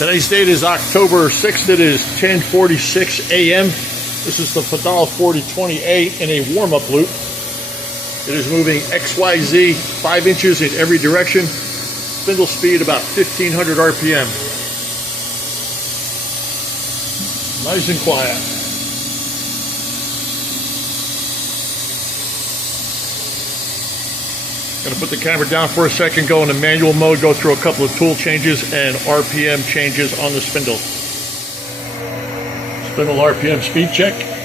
Today's date is October 6th. It is 10:46 a.m. This is the Fadal 4020A in a warm-up loop. It is moving XYZ 5 inches in every direction. Spindle speed about 1500 RPM. Nice and quiet. Going to put the camera down for a second, go into manual mode, go through a couple of tool changes and RPM changes on the spindle. Spindle RPM speed check.